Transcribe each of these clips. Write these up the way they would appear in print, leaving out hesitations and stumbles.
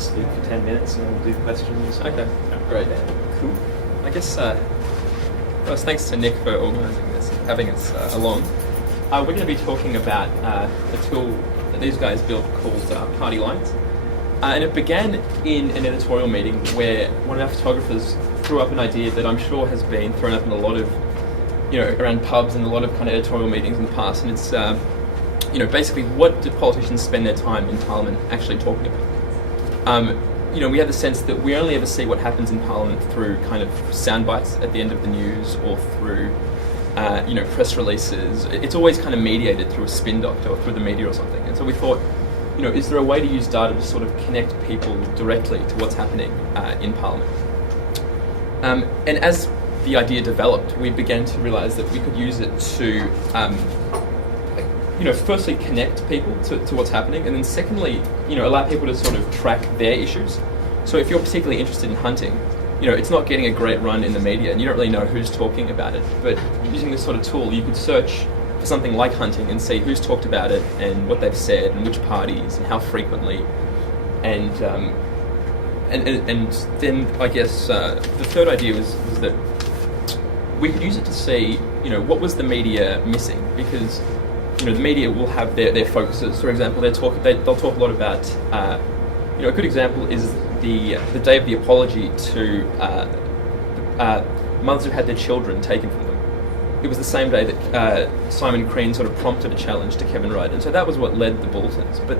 speak for 10 minutes and we'll do questions. Okay, great. Cool. I guess first, thanks to Nick for organising this and having us along. We're going to be talking about a tool that these guys built called Party Lines. And it began in an editorial meeting where one of our photographers threw up an idea that I'm sure has been thrown up in a lot of, around pubs and a lot of kind of editorial meetings in the past. And it's, basically what do politicians spend their time in Parliament actually talking about? We have the sense that we only ever see what happens in Parliament through kind of sound bites at the end of the news or through, press releases. It's always kind of mediated through a spin doctor or through the media or something. And so we thought, is there a way to use data to sort of connect people directly to what's happening in Parliament? And as the idea developed, we began to realise that we could use it to, firstly connect people to what's happening, and then secondly, allow people to sort of track their issues. So if you're particularly interested in hunting, it's not getting a great run in the media, and you don't really know who's talking about it. But using this sort of tool, you could search for something like hunting and see who's talked about it and what they've said and which parties and how frequently. And then I guess the third idea was that we could use it to see, what was the media missing? Because, the media will have their focuses. For example, they'll talk a lot about, a good example is the day of the apology to mothers who had their children taken from them. It was the same day that Simon Crean sort of prompted a challenge to Kevin Rudd, and so that was what led the bulletins. But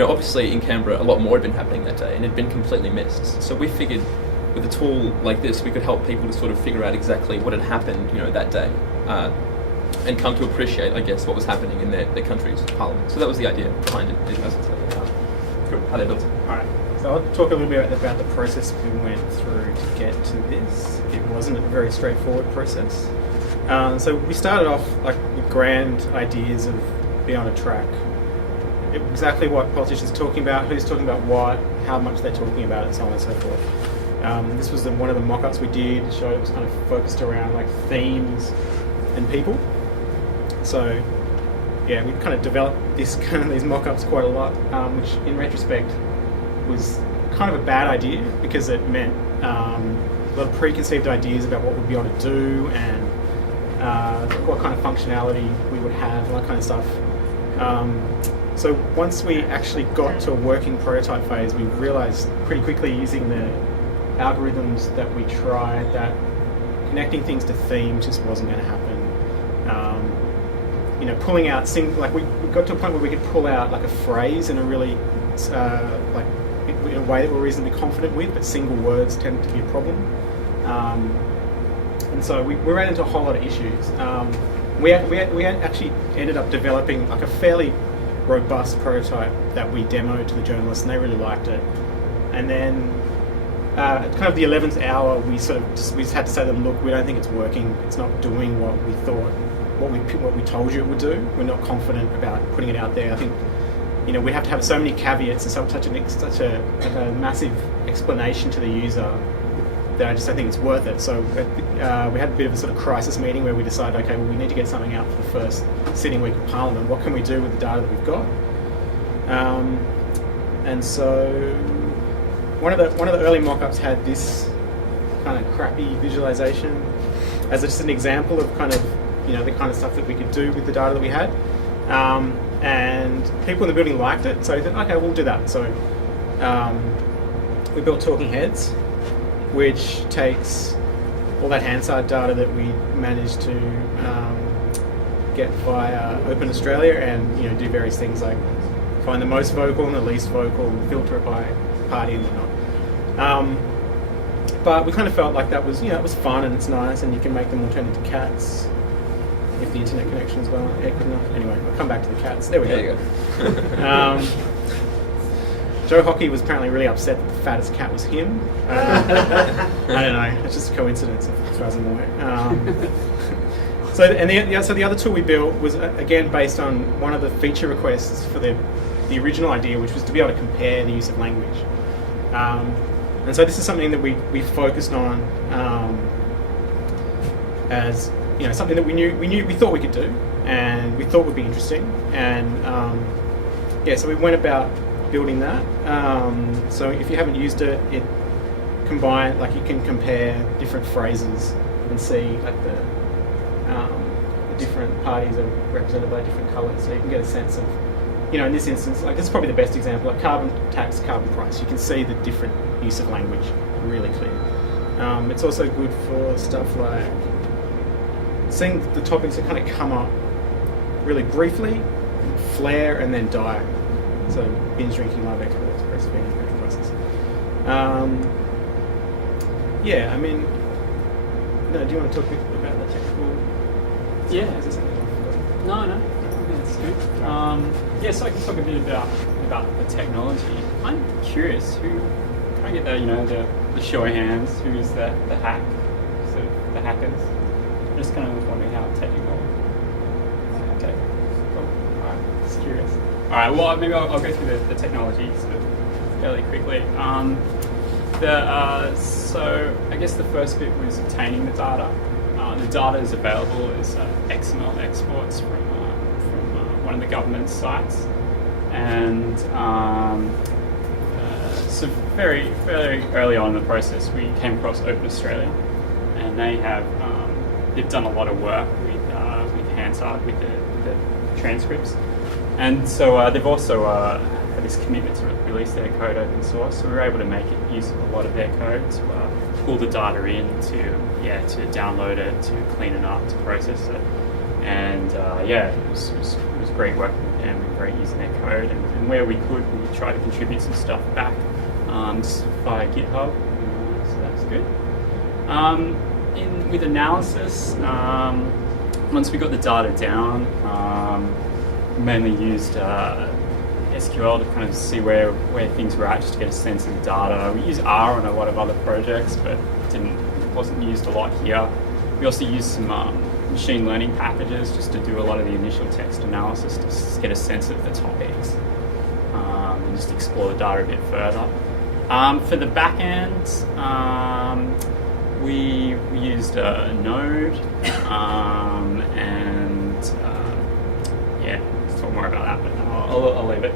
obviously in Canberra, a lot more had been happening that day, and it had been completely missed. So we figured with a tool like this, we could help people to sort of figure out exactly what had happened, that day, and come to appreciate, I guess, what was happening in their country's parliament. So that was the idea behind it. How they built it. All right. So I'll talk a little bit about the process we went through to get to this. It wasn't a very straightforward process. So we started off with grand ideas of being on a track. Exactly what politicians are talking about, who's talking about what, how much they're talking about it, so on and so forth. This was one of the mock-ups we did, showed it was kind of focused around themes and people. So yeah, we kind of developed these mock-ups quite a lot, which in retrospect was kind of a bad idea because it meant a lot of preconceived ideas about what we'd be able to do and what kind of functionality we would have and that kind of stuff. So once we actually got to a working prototype phase, we realised pretty quickly using the algorithms that we tried that connecting things to themes just wasn't going to happen. Pulling out we got to a point where we could pull out a phrase in a really in a way that we're reasonably confident with, but single words tend to be a problem. And so we ran into a whole lot of issues. We actually ended up developing a fairly robust prototype that we demoed to the journalists, and they really liked it. And then at kind of the 11th hour, we just had to say to them, look, we don't think it's working. It's not doing what we thought, what we told you it would do. We're not confident about putting it out there. I think we have to have so many caveats and such a massive explanation to the user that I just don't think it's worth it. So we had a bit of a sort of crisis meeting where we decided, okay, well, we need to get something out for the first sitting week of Parliament. What can we do with the data that we've got? And so one of the early mock-ups had this kind of crappy visualization as just an example of kind of the kind of stuff that we could do with the data that we had. And people in the building liked it, so we thought, okay, we'll do that. So we built Talking Heads, which takes all that Hansard data that we managed to get via Open Australia and do various things like find the most vocal and the least vocal, filter it by party and whatnot. But we kind of felt like that was it was fun and it's nice, and you can make them all turn into cats if the internet connection is well good enough. Anyway, I'll come back to the cats. There we go. There you go. Joe Hockey was apparently really upset that the fattest cat was him. I don't know. It's just a coincidence, as far as I'm aware. So the other tool we built was again based on one of the feature requests for the original idea, which was to be able to compare the use of language. And so this is something that we focused on as something that we thought we could do, and we thought would be interesting. And so we went about building that. So if you haven't used it, you can compare different phrases and see like the different parties are represented by different colours, so you can get a sense of, in this instance, like this is probably the best example, like carbon tax, carbon price. You can see the different use of language really clear. It's also good for stuff like seeing the topics that kind of come up really briefly, flare, and then die. So binge drinking, live exports, breastfeeding, natural processing. Do you want to talk a bit about the technical? Yeah. Is there something I forgot? No, I think that's good. So I can talk a bit about the technology. I'm curious, who can I get the show of hands? Who is the hack? Sort of the hackers. Just kind of wondering how technical. Okay, cool. All right, just curious. All right, well maybe I'll go through the technology sort of fairly quickly. So I guess the first bit was obtaining the data. The data is available as XML exports from one of the government sites, and so very early on in the process, we came across Open Australia, and they've done a lot of work with Hansard with the transcripts, and so they've also had this commitment to release their code open source. So we were able to make use of a lot of their code to pull the data in, to download it, to clean it up, to process it, and it was great working with them and great using their code, and where we could, we tried to contribute some stuff back via GitHub, so that's good. With analysis, once we got the data down, mainly used SQL to kind of see where things were at, just to get a sense of the data. We use R on a lot of other projects, but it wasn't used a lot here. We also used some machine learning packages just to do a lot of the initial text analysis to get a sense of the topics and just explore the data a bit further. For the back end, we used Node, let's talk more about that, but I'll leave it.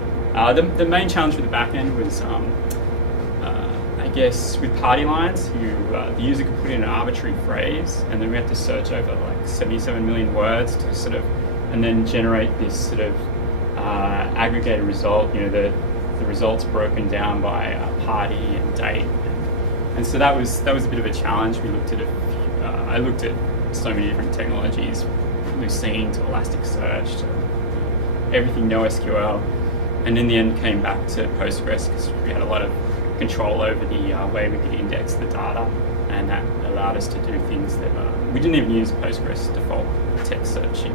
The main challenge with the back end was, I guess, with party lines, the user could put in an arbitrary phrase, and then we had to search over like 77 million words to and then generate this sort of aggregated result. The results broken down by party and date, and so that was a bit of a challenge. We looked at I looked at so many different technologies, Lucene to Elasticsearch to everything NoSQL, and in the end came back to Postgres because we had a lot of control over the way we could index the data, and that allowed us to do things that we didn't even use Postgres default text searching.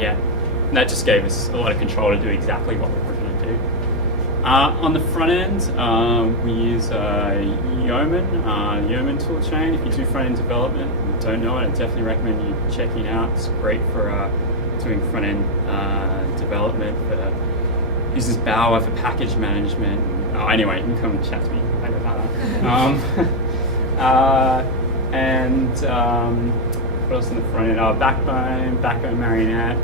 And that just gave us a lot of control to do exactly what we were going to do. On the front end, we use Yeoman toolchain. If you do front end development and don't know it, I definitely recommend you checking it out. It's great for doing front end development. Uses Bower for package management. Anyway, you can come and chat to me later about that. What else on the front end? Backbone, Marionette,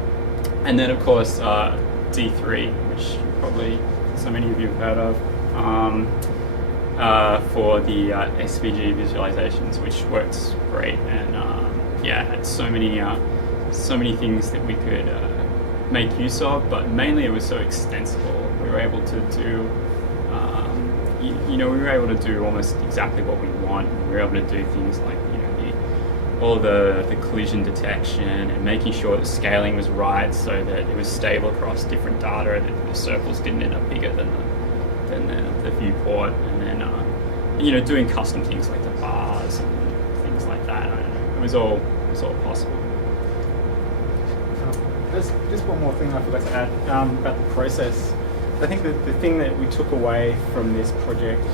and then of course D3, which probably so many of you have heard of, for the SVG visualizations, which works great, and had so many things that we could make use of, but mainly it was so extensible. We were able to do, we were able to do almost exactly what we want. We were able to do things like, all the collision detection and making sure the scaling was right so that it was stable across different data, that the circles didn't end up bigger than the viewport, and then doing custom things like the bars and things like that. It was all possible. There's just one more thing I forgot to add about the process. I think that the thing that we took away from this project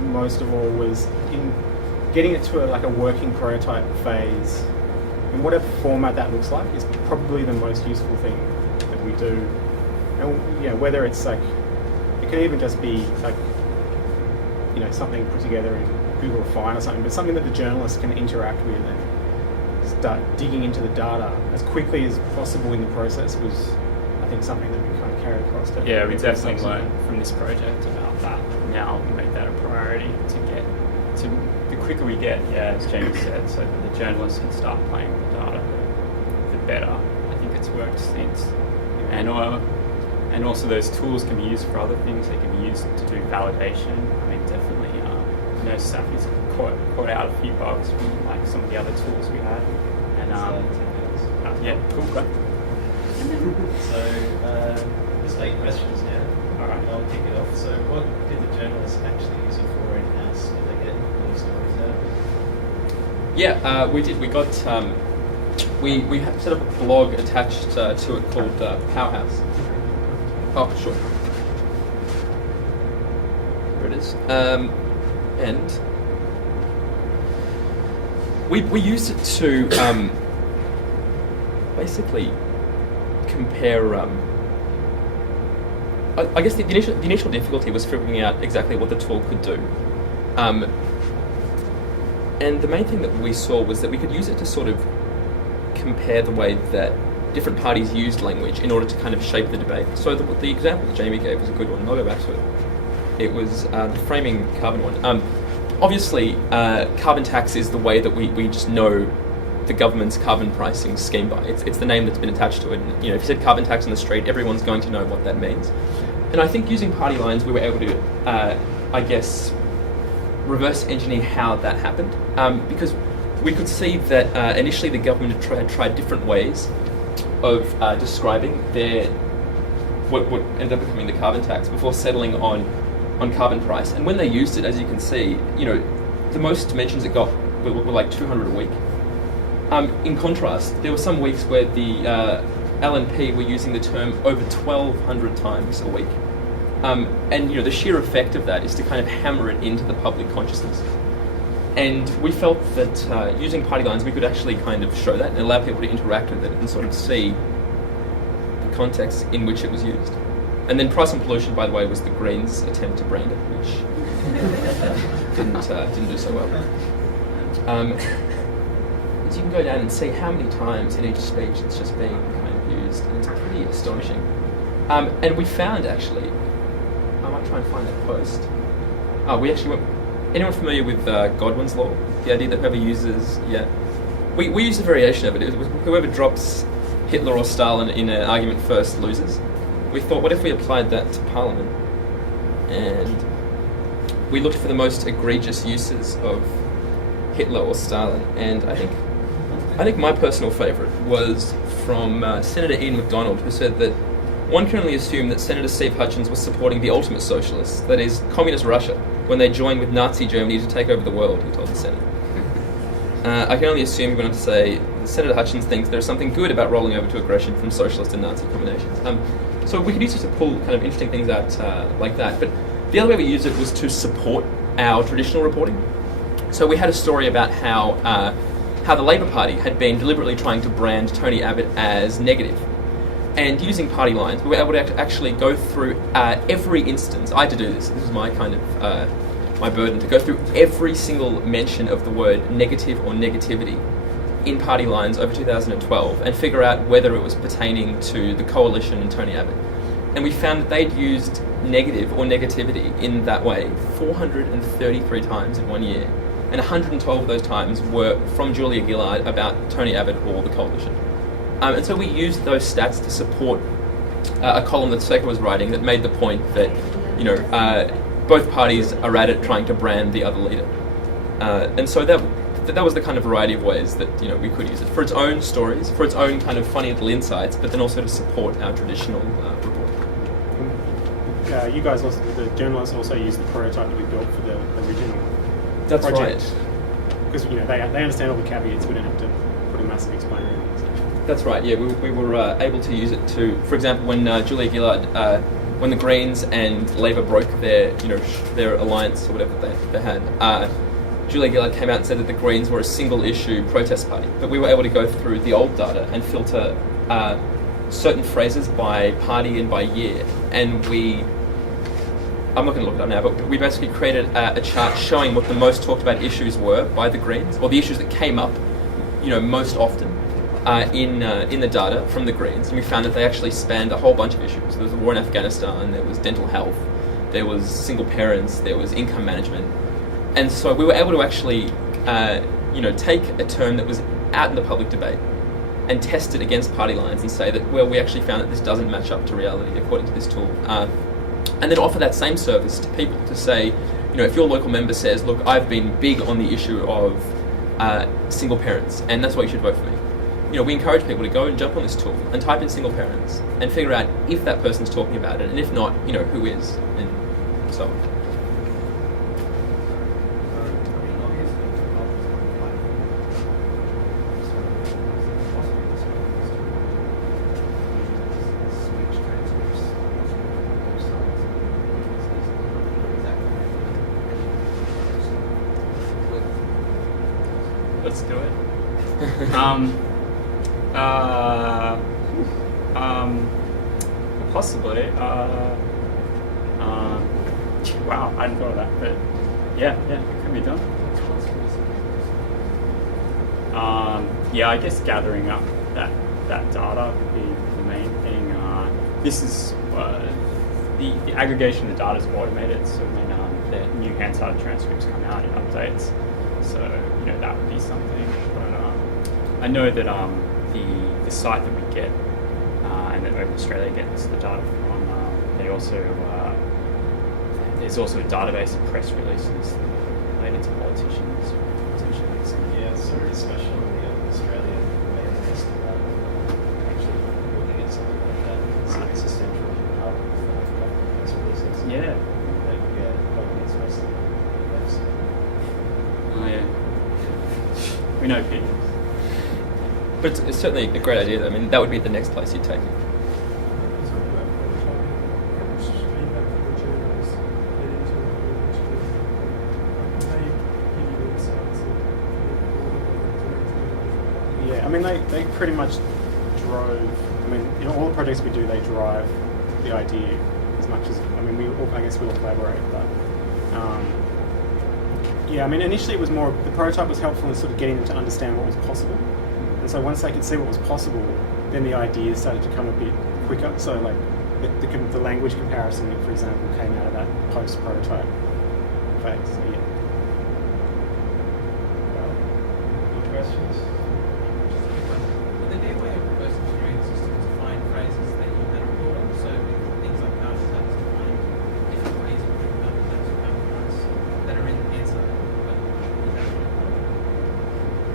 most of all was in getting it to a working prototype phase, in whatever format that looks like, is probably the most useful thing that we do. And whether it's it can even just be something put together in Google Refine or something, but something that the journalists can interact with and start digging into the data as quickly as possible in the process was, I think, something that we kind of carried across to Yeah, we definitely subsequent. learned from this project about that. Now we make that a priority to get to the quicker we get, as Jamie said, so that the journalists can start playing with the data, the better. I think it's worked since. And also those tools can be used for other things. They can be used to do validation. I mean, definitely, Safi's caught out a few bugs from like some of the other tools we had. And yeah, cool. Go. So, there's 8 questions now. All right. I'll kick it off. So, what did the journalists actually use it for in-house? Did they get all stories out? Yeah, we did. We got we had set up a blog attached to it called Powerhouse. Oh, sure. There it is. And we used it to basically compare. I guess the initial difficulty was figuring out exactly what the tool could do. And the main thing that we saw was that we could use it to sort of compare the way that different parties used language in order to kind of shape the debate. So the example that Jamie gave was a good one. I'll go back to it. It was the framing carbon one. Obviously, carbon tax is the way that we just know the government's carbon pricing scheme by. It's the name that's been attached to it. And, if you said carbon tax on the street, everyone's going to know what that means. And I think using party lines, we were able to, I guess, reverse engineer how that happened. Because we could see that initially the government had tried different ways of describing what ended up becoming the carbon tax before settling on carbon price. And when they used it, as you can see, the most mentions it got were like 200 a week. In contrast, there were some weeks where the LNP were using the term over 1,200 times a week. And the sheer effect of that is to kind of hammer it into the public consciousness. And we felt that using party lines, we could actually kind of show that and allow people to interact with it and sort of see the context in which it was used. And then price and pollution, by the way, was the Greens' attempt to brand it, which didn't do so well. As you can go down and see how many times in each speech it's just being kind of used, and it's pretty astonishing. And we found actually, I might try and find that post. We actually went. Anyone familiar with Godwin's law? The idea that whoever uses, we used a variation of it. It was whoever drops Hitler or Stalin in an argument first loses. We thought, what if we applied that to Parliament? And we looked for the most egregious uses of Hitler or Stalin. And I think my personal favourite was from Senator Ian MacDonald, who said that one can only assume that Senator Steve Hutchins was supporting the ultimate socialists, that is, communist Russia, when they joined with Nazi Germany to take over the world, he told the Senate. I can only assume, he went on to say, Senator Hutchins thinks there's something good about rolling over to aggression from socialist and Nazi combinations. So we could use it to pull kind of interesting things out like that. But the other way we used it was to support our traditional reporting. So we had a story about how the Labor Party had been deliberately trying to brand Tony Abbott as negative. And using party lines, we were able to actually go through every instance. I had to do this. This was my kind of my burden, to go through every single mention of the word negative or negativity in party lines over 2012 and figure out whether it was pertaining to the coalition and Tony Abbott. And we found that they'd used negative or negativity in that way 433 times in 1 year. And 112 of those times were from Julia Gillard about Tony Abbott or the coalition. And so we used those stats to support a column that Seca was writing that made the point that, both parties are at it trying to brand the other leader. And so that was the kind of variety of ways that we could use it for its own stories, for its own kind of funny little insights, but then also to support our traditional reporting. You guys also, the journalists also used the prototype that we built for the original That's project. Right. Because they understand all the caveats. We don't have to put a massive explainer in. That's right. Yeah, we were able to use it to, for example, when Julia Gillard, when the Greens and Labor broke their alliance or whatever they had. Julia Gillard came out and said that the Greens were a single-issue protest party, but we were able to go through the old data and filter certain phrases by party and by year, and I'm not going to look it up now, but we basically created a chart showing what the most talked about issues were by the Greens, or the issues that came up, most often, in the data from the Greens, and we found that they actually spanned a whole bunch of issues. There was the war in Afghanistan, there was dental health, there was single parents, there was income management, and so we were able to actually, take a term that was out in the public debate and test it against party lines and say that, well, we actually found that this doesn't match up to reality according to this tool, and then offer that same service to people to say, if your local member says, look, I've been big on the issue of single parents, and that's why you should vote for me. We encourage people to go and jump on this tool and type in single parents and figure out if that person's talking about it, and if not, who is, and so on. Let's do it. Possibly. Wow, I hadn't thought of that, but yeah, it could be done. I guess gathering up that data would be the main thing. This is the aggregation of the data is automated, so when the new Hansard transcripts come out, it updates. So that would be something. But I know that the site that we get and that Open Australia gets the data from, they also there's also a database of press releases related to politicians. Yeah, it's sort of special in the Open Australia mailing list about actually looking at something like that. So it's a central hub of press releases. Yeah. Like, public express them on the website. Oh yeah. We know people. But it's certainly a great idea. I mean, that would be the next place you'd take it. Yeah, I mean, they pretty much drove. I mean, all the projects we do, they drive the idea as much as. I mean, I guess we all collaborate, but. Yeah, I mean, initially it was more. The prototype was helpful in sort of getting them to understand what was possible, and so once they could see what was possible, then the ideas started to come a bit quicker. So like the language comparison, for example, came out of that post-prototype phase. So yeah. Any questions? Would there be a way of reverse engineering the system to find phrases that you hadn't thought of? So things like HacksHackers to find different ways of putting HacksHackers that are in the answer, but you haven't thought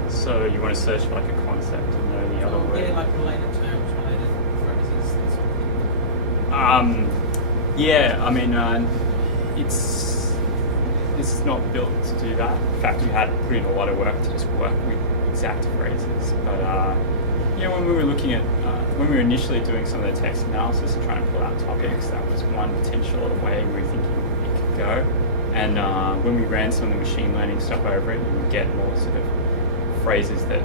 of? So you want to search for like a concept and know the other word? Yeah, like related terms, related phrases, that sort of thing. I mean, it's not built to do that. In fact, we had to put in a lot of work to just work with exact phrases. But when we were looking at, when we were initially doing some of the text analysis and trying to pull out topics, that was one potential way we were thinking it could go. And when we ran some of the machine learning stuff over it, you would get more sort of phrases that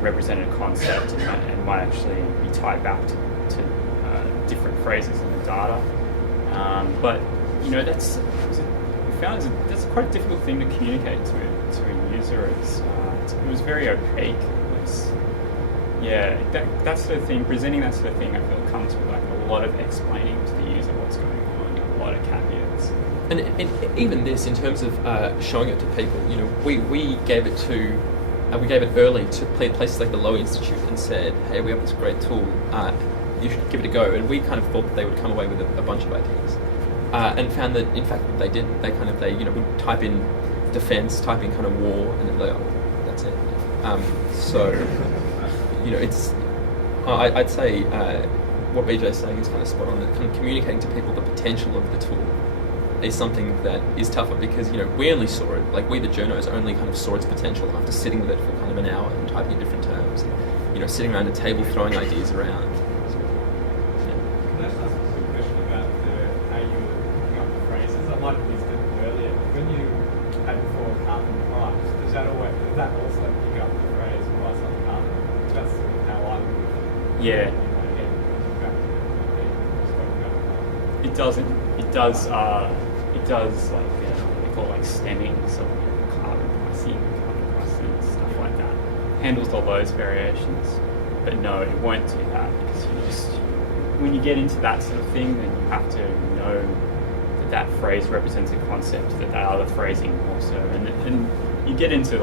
represented a concept and might actually be tied back to different phrases in the data. But that's that's quite a difficult thing to communicate to a user. It was very opaque. That sort of thing. Presenting that sort of thing, I feel, comes with like a lot of explaining to the user what's going on, a lot of caveats. And even this, in terms of showing it to people, we gave it to, we gave it early to places like the Lowy Institute and said, hey, we have this great tool, you should give it a go. And we kind of thought that they would come away with a bunch of ideas, and found that in fact they did. They would type in defense, type in kind of war, and then they, that's it. It's I'd say what BJ's saying is kind of spot on. That kind of communicating to people the potential of the tool is something that is tougher because we only saw it, like we the journos only kind of saw its potential after sitting with it for kind of an hour and typing in different terms, and, sitting around a table throwing ideas around. So, yeah. Can I just ask a quick question about how you were picking up the phrases? I might have missed it earlier, but when you had before carbon price, does that also pick up the phrase price on carbon? That's how I would Yeah. in my head. It doesn't. It does. It does like they call it like stemming, so carbon pricing, stuff like that. handles all those variations. But no, it won't do that because when you get into that sort of thing, then you have to know that phrase represents a concept, that other phrasing also, and you get into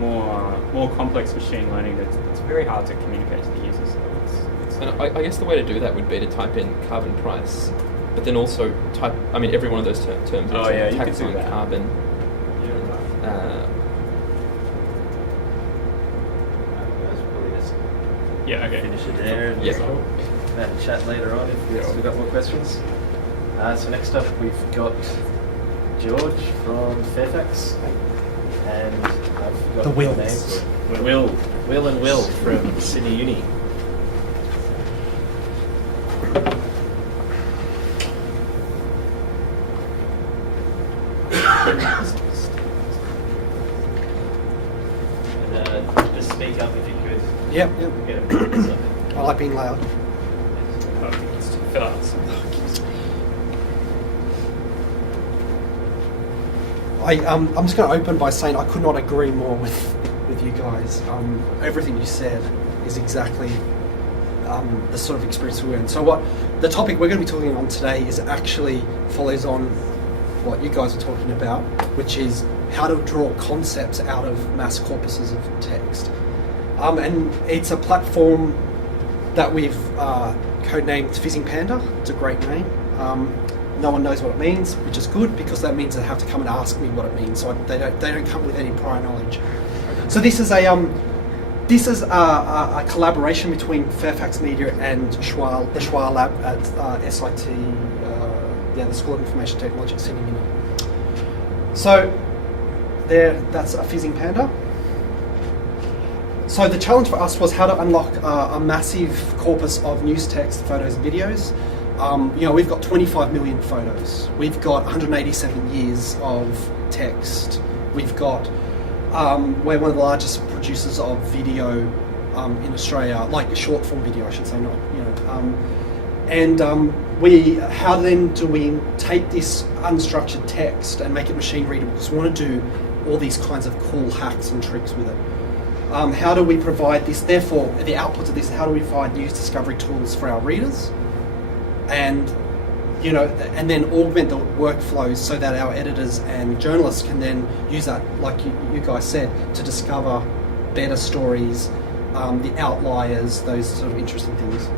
more complex machine learning that's very hard to communicate to the users. And I guess the way to do that would be to type in carbon price, but then also type, every one of those terms. Oh yeah, you could tax do on that. Carbon. Yeah, okay. Finish it there and Yeah. have a chat later on if we've got more questions. So next up we've got George from Fairfax, and I've got The Wills. names. Will and Will from Sydney Uni. And just speak up if you could. Yep. Get a bit of something. I like being loud. Let's fill out some. I'm just going to open by saying I could not agree more with you guys. Everything you said is exactly the sort of experience we're in. So what the topic we're going to be talking on today is actually follows on what you guys are talking about, which is how to draw concepts out of mass corpuses of text. And it's a platform that we've codenamed Fizzing Panda. It's a great name. No one knows what it means, which is good because that means they have to come and ask me what it means. So they don't come with any prior knowledge. So this is a collaboration between Fairfax Media and the Schwa Lab at SIT, the School of Information Technology at Sydney Uni. So that's a Fizzing Panda. So the challenge for us was how to unlock a massive corpus of news text, photos, and videos. We've got 25 million photos. We've got 187 years of text. We've got we're one of the largest producers of video in Australia, like short form video, I should say, not how then do we take this unstructured text and make it machine readable? Because we want to do all these kinds of cool hacks and tricks with it. How do we provide this? Therefore, the output of this, how do we provide news discovery tools for our readers? And then augment the workflows so that our editors and journalists can then use that, like you guys said, to discover better stories, the outliers, those sort of interesting things.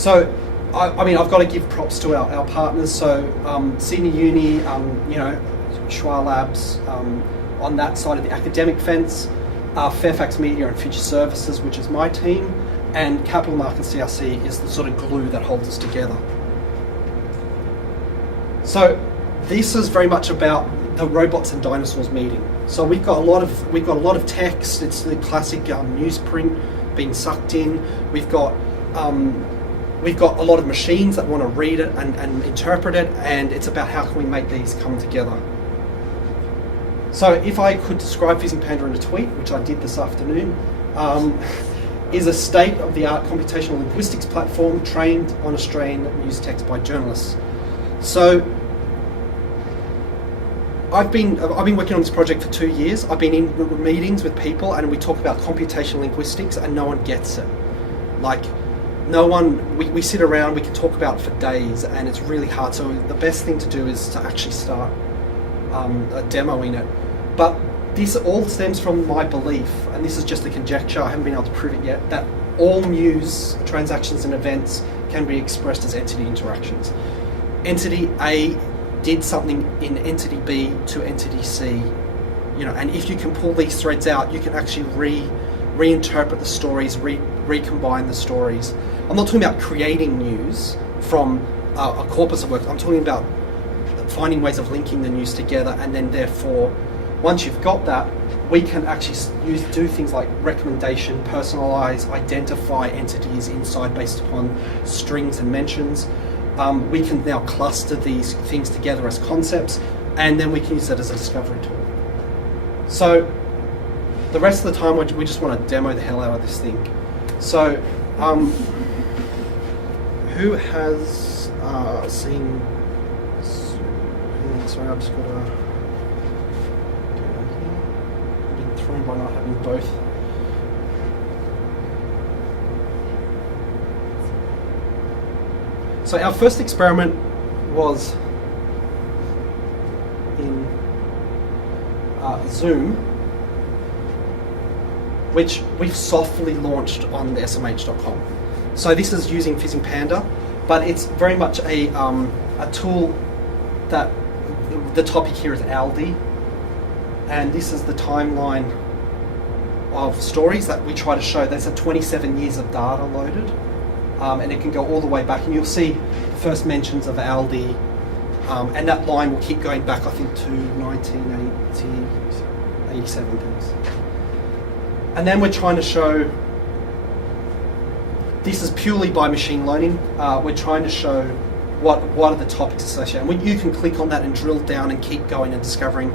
So, I've got to give props to our partners. So, Sydney Uni, Schwa Labs, on that side of the academic fence, Fairfax Media and Future Services, which is my team, and Capital Markets CRC is the sort of glue that holds us together. So this is very much about the robots and dinosaurs meeting. So we've got a lot of text. It's the classic newsprint being sucked in. We've got a lot of machines that want to read it and interpret it, and it's about how can we make these come together. So if I could describe Fizzing Panda in a tweet, which I did this afternoon, is a state-of-the-art computational linguistics platform trained on Australian news text by journalists. So I've been working on this project for 2 years. I've been in meetings with people and we talk about computational linguistics and no one gets it. We sit around, we can talk about it for days and it's really hard. So the best thing to do is to actually start demoing it. But this all stems from my belief, and this is just a conjecture, I haven't been able to prove it yet, that all news, transactions and events can be expressed as entity interactions. Entity A did something in entity B to entity C, and if you can pull these threads out, you can actually reinterpret the stories, recombine the stories. I'm not talking about creating news from a corpus of work, I'm talking about finding ways of linking the news together, and then therefore once you've got that, we can actually do things like recommendation, personalize, identify entities inside based upon strings and mentions. We can now cluster these things together as concepts, and then we can use that as a discovery tool. So the rest of the time, we just want to demo the hell out of this thing. So who has seen... Sorry, I've just got to... by not having both. So our first experiment was in Zoom, which we've softly launched on the smh.com. So this is using Fizzing Panda, but it's very much a tool that the topic here is Aldi, and this is the timeline of stories that we try to show. There's 27 years of data loaded, and it can go all the way back, and you'll see the first mentions of Aldi, and that line will keep going back, I think, to 1987 things. And then we're trying to show, this is purely by machine learning, we're trying to show what are the topics associated. And you can click on that and drill down and keep going and discovering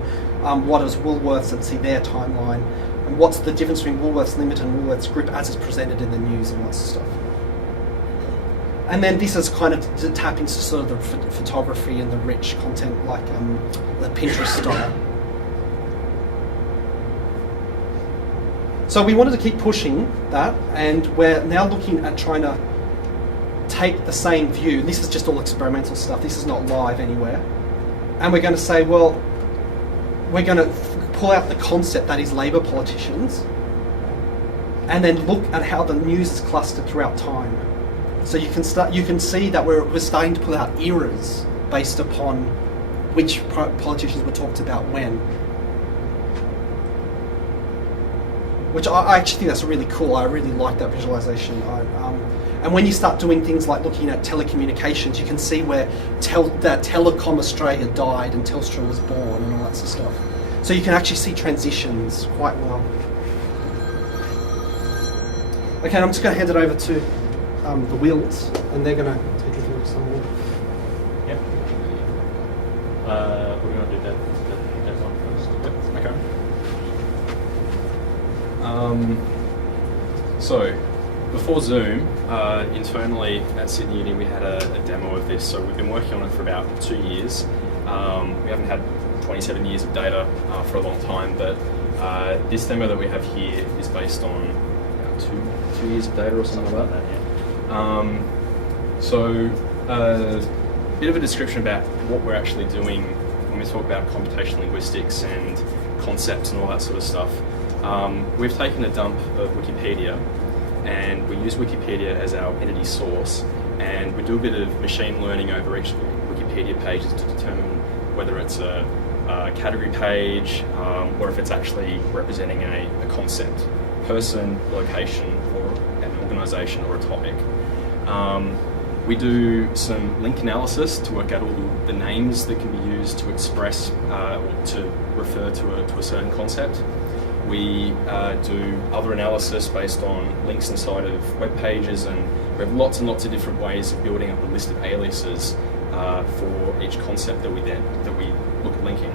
what is Woolworths and see their timeline, and what's the difference between Woolworths Limited and Woolworths Group as it's presented in the news and lots of stuff. And then this is kind of to tap into sort of the photography and the rich content, like the Pinterest style. So we wanted to keep pushing that, and we're now looking at trying to take the same view. This is just all experimental stuff. This is not live anywhere. And we're going to say, well, we're going to pull out the concept that is Labour politicians, and then look at how the news is clustered throughout time. So you can see that we're starting to pull out eras based upon which politicians were talked about when. Which I actually think that's really cool. I really like that visualization. And when you start doing things like looking at telecommunications, you can see where that Telecom Australia died and Telstra was born and all that sort of stuff. So you can actually see transitions quite well. Okay, I'm just going to hand it over to the Wills, and they're going to take you through some more. Yep. We're going to do that one first. Yep. Okay. So, before Zoom, internally at Sydney Uni we had a demo of this. So we've been working on it for about 2 years. We haven't had 27 years of data for a long time, but this demo that we have here is based on two years of data or something like that. So a bit of a description about what we're actually doing when we talk about computational linguistics and concepts and all that sort of stuff. We've taken a dump of Wikipedia, and we use Wikipedia as our entity source, and we do a bit of machine learning over each Wikipedia pages to determine whether it's a category page or if it's actually representing a concept, person, location, or an organisation or a topic. We do some link analysis to work out all the names that can be used to express or to refer to a certain concept. We do other analysis based on links inside of web pages, and we have lots and lots of different ways of building up a list of aliases for each concept that we look at linking.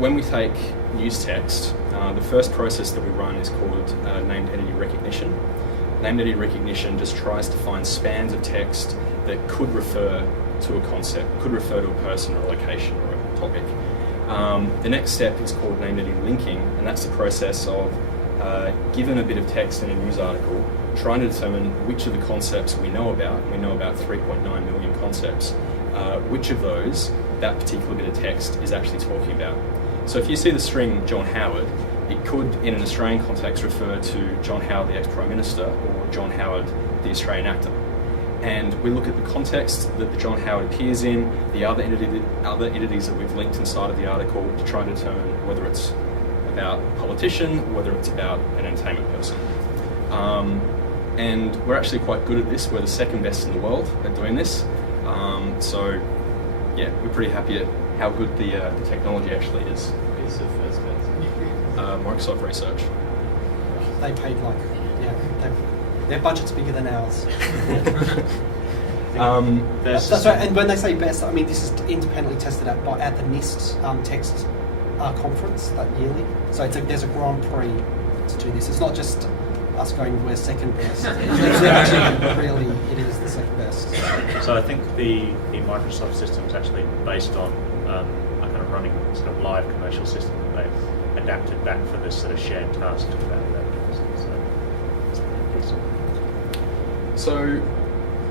When we take news text, the first process that we run is called named entity recognition. Named entity recognition just tries to find spans of text that could refer to a concept, could refer to a person or a location or a topic. The next step is called named entity linking, and that's the process of, given a bit of text in a news article, trying to determine which of the concepts we know about. We know about 3.9 million concepts. Which of those that particular bit of text is actually talking about. So if you see the string John Howard, it could, in an Australian context, refer to John Howard, the ex-Prime Minister, or John Howard, the Australian actor. And we look at the context that the John Howard appears in, the other entities that we've linked inside of the article to try and determine whether it's about a politician or whether it's about an entertainment person. And we're actually quite good at this. We're the second best in the world at doing this. So, yeah, we're pretty happy at how good the technology actually is. Who's the first best? Microsoft Research. They paid their budget's bigger than ours. That's right. And when they say best, I mean this is independently tested at the NIST text conference that yearly. So there's a Grand Prix to do this. It's not just us going we're second best. Actually, really, it is the second best. So I think the Microsoft system is actually based on a kind of running sort of live commercial system that adapted back for this sort of shared task to value that person. So it's pretty decent. So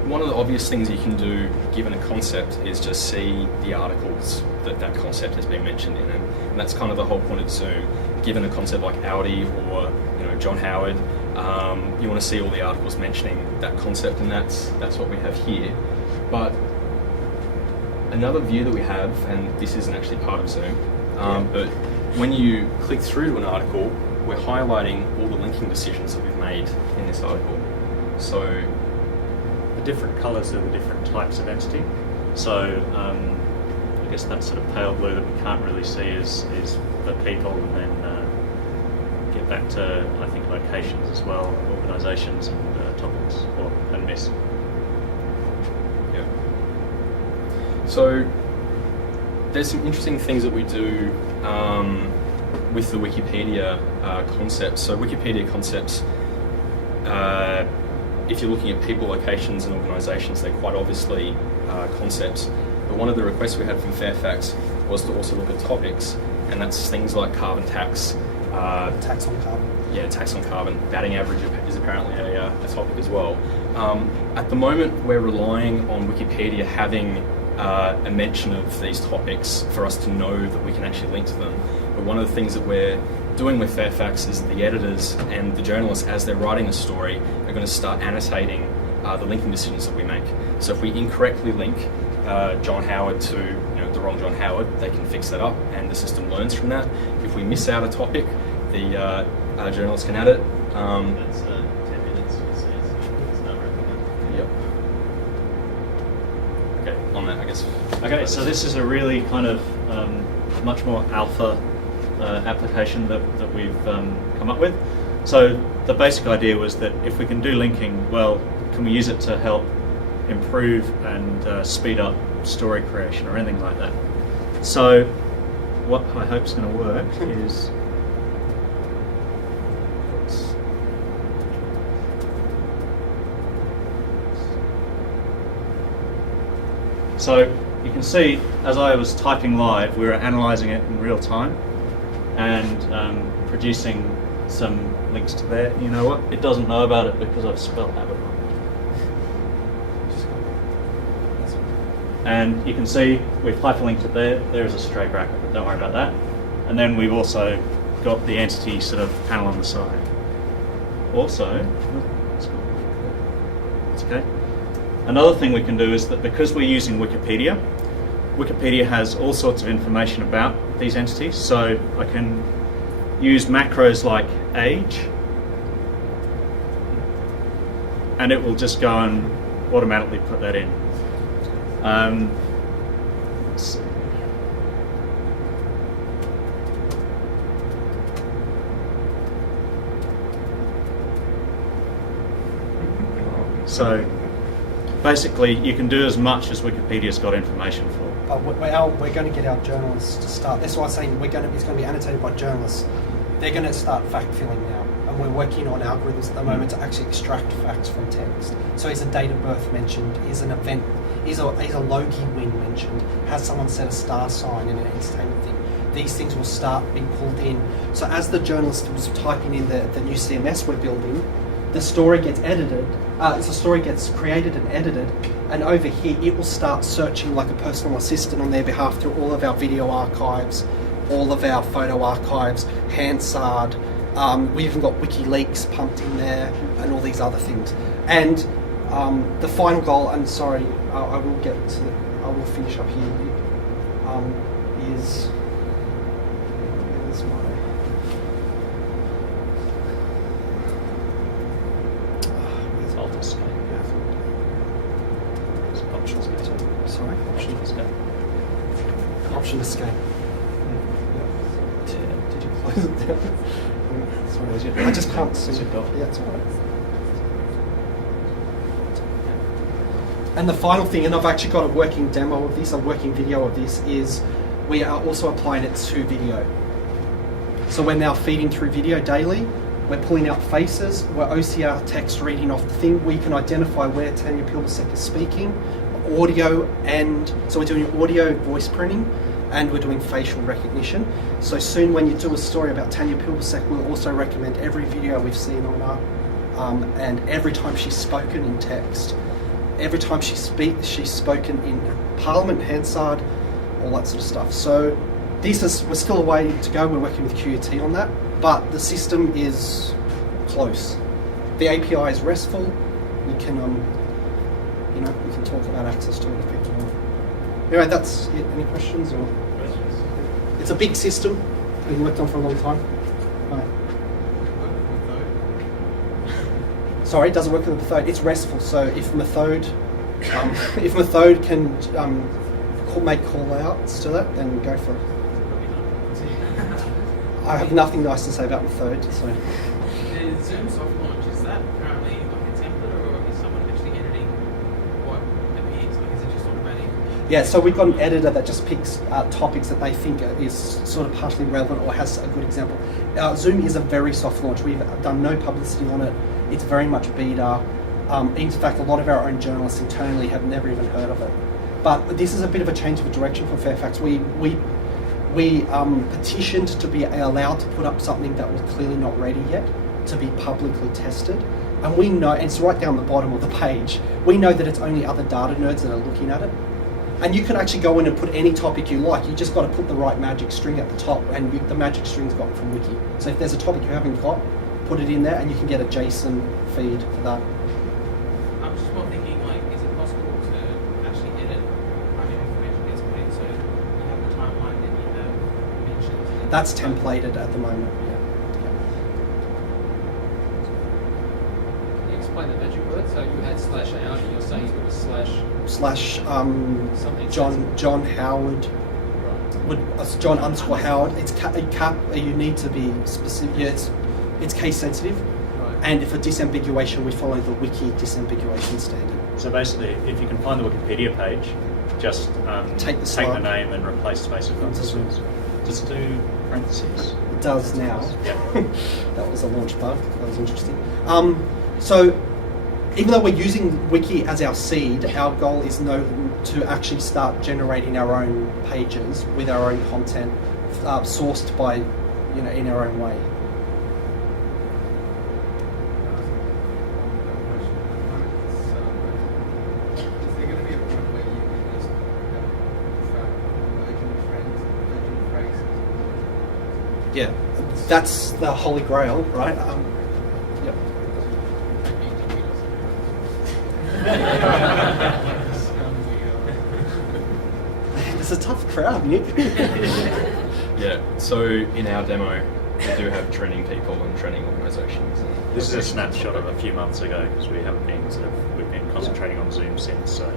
one of the obvious things you can do given a concept is just see the articles that concept has been mentioned in, and that's kind of the whole point of Zoom. Given a concept like Audi or John Howard, you want to see all the articles mentioning that concept, and that's what we have here. But another view that we have, and this isn't actually part of Zoom, but when you click through to an article, we're highlighting all the linking decisions that we've made in this article. So the different colours are the different types of entity. So I guess that sort of pale blue that we can't really see is the people, and then get back to, I think, locations as well, organisations and topics, and miss. Yeah. So there's some interesting things that we do with the Wikipedia concepts. So Wikipedia concepts, if you're looking at people, locations and organisations, they're quite obviously concepts. But one of the requests we had from Fairfax was to also look at topics, and that's things like carbon tax. Tax on carbon. Yeah, tax on carbon. Batting average is apparently a topic as well. At the moment, we're relying on Wikipedia having a mention of these topics for us to know that we can actually link to them. But one of the things that we're doing with Fairfax is the editors and the journalists, as they're writing a story, are going to start annotating the linking decisions that we make. So if we incorrectly link John Howard to the wrong John Howard, they can fix that up, and the system learns from that. If we miss out a topic, the journalists can add it. That's 10 minutes, it's not recommended. Yep. Okay, on that, I guess. Okay, so this is a really kind of much more alpha application that we've come up with. So the basic idea was that if we can do linking, well, can we use it to help improve and speed up story creation or anything like that? So what I hope is going to work is so you can see as I was typing live, we were analysing it in real time and producing some links to there. You know what? It doesn't know about it because I've spelled that wrong. And you can see we've hyperlinked it there. There is a stray bracket, but don't worry about that. And then we've also got the entity sort of panel on the side. Also, it's okay. Another thing we can do is that because we're using Wikipedia, Wikipedia has all sorts of information about these entities. So I can use macros like age, and it will just go and automatically put that in. Let's see. So basically, you can do as much as Wikipedia's got information for. But we're going to get our journalists to start. That's why I'm saying it's going to be annotated by journalists. They're going to start fact filling now, and we're working on algorithms at the moment to actually extract facts from text. So is a date of birth mentioned? Is an event? Is a Logie win mentioned? Has someone set a star sign in an entertainment thing? These things will start being pulled in. So as the journalist was typing in the new CMS we're building, the story gets edited. The story gets created and edited, and over here it will start searching like a personal assistant on their behalf through all of our video archives, all of our photo archives, Hansard. We even got WikiLeaks pumped in there, and all these other things. And the final goal, I'm sorry, I will finish up here, is Option escape. Did you close it down? Sorry, I just can't see it. Yeah, it's alright. And the final thing, and I've actually got a working demo of this, a working video of this, is we are also applying it to video. So we're now feeding through video daily. We're pulling out faces. We're OCR text reading off the thing. We can identify where Tanya Pilbasek is speaking. Audio, and so we're doing audio voice printing. and we're doing facial recognition. So soon when you do a story about Tanya Pilbasek, we'll also recommend every video we've seen on her, and every time she's spoken in text, every time she's spoken in Parliament, Hansard, all that sort of stuff. So we're still a way to go. We're working with QUT on that, but the system is close. The API is RESTful. We can, we can talk about access to it if people want. Anyway, that's it. Any questions? Or it's a big system. Been worked on for a long time. Right. Sorry, it doesn't work with Methode. It's RESTful. So if Methode can make call outs to that, then go for it. I have nothing nice to say about Methode. So. The Zoom soft launch, is that currently like a template, or is someone actually editing what appears? Like, is it just automatic? Yeah, so we've got an editor that just picks topics that they think is sort of partially relevant or has a good example. Zoom is a very soft launch. We've done no publicity on it. It's very much beta. In fact, a lot of our own journalists internally have never even heard of it. But this is a bit of a change of direction for Fairfax. We petitioned to be allowed to put up something that was clearly not ready yet, to be publicly tested. And we know, and it's right down the bottom of the page, we know that it's only other data nerds that are looking at it. And you can actually go in and put any topic you like. You just got to put the right magic string at the top, and the magic string's gotten from Wiki. So if there's a topic you haven't got, put it in there, and you can get a JSON feed for that. I'm just more thinking, like, is it possible to actually edit how information gets put in, so you have the timeline that you have mentioned? That's templated at the moment. Can you explain the magic word? So you had /out, and you're saying it was Slash something. John Howard. Right. John _ Howard. You need to be specific. Yeah, it's case sensitive. Right. And for disambiguation, we follow the Wiki disambiguation standard. So basically, if you can find the Wikipedia page, just Take the take the slide. name and replace space with parentheses. Just do parentheses. It does now. Yeah. That was a launch bug. That was interesting. So even though we're using Wiki as our seed, our goal is to actually start generating our own pages with our own content, sourced by, in our own way. Is there going to be a point where you can just track emerging trends, emerging phrases? Yeah, that's the holy grail, right? Yep. It's a tough crowd, Nick. Yeah, so in our demo, we do have training people and training organisations. This is a snapshot of a few months ago because we've been concentrating on Zoom since. So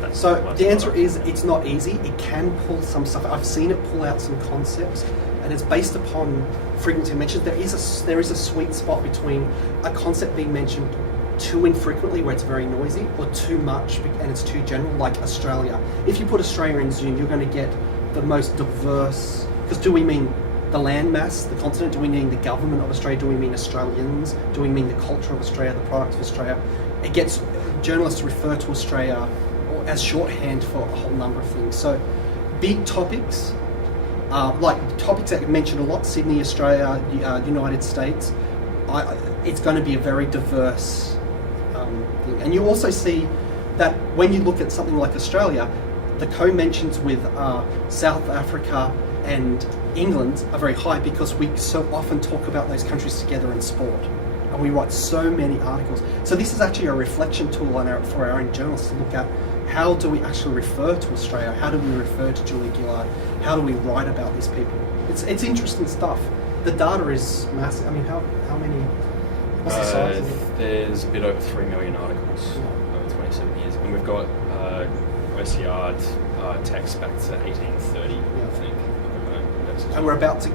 The answer is it's not easy. It can pull some stuff. I've seen it pull out some concepts, and it's based upon frequency of mentions. There is a sweet spot between a concept being mentioned too infrequently, where it's very noisy, or too much and it's too general, like Australia. If you put Australia in Zoom, you're going to get the most diverse. Because do we mean the landmass, the continent? Do we mean the government of Australia? Do we mean Australians? Do we mean the culture of Australia, the products of Australia? It gets journalists refer to Australia as shorthand for a whole number of things. So big topics, like topics that you mentioned a lot, Sydney, Australia, United States, it's going to be a very diverse thing. And you also see that when you look at something like Australia, the co-mentions with South Africa and England are very high because we so often talk about those countries together in sport. And we write so many articles. So this is actually a reflection tool for our own journalists to look at how do we actually refer to Australia? How do we refer to Julia Gillard? How do we write about these people? It's interesting stuff. The data is massive. I mean, how many? What's the size of it? There's a bit over 3 million articles over 27 years, and we've got OCR'd text back to 1830, I think. And we're about to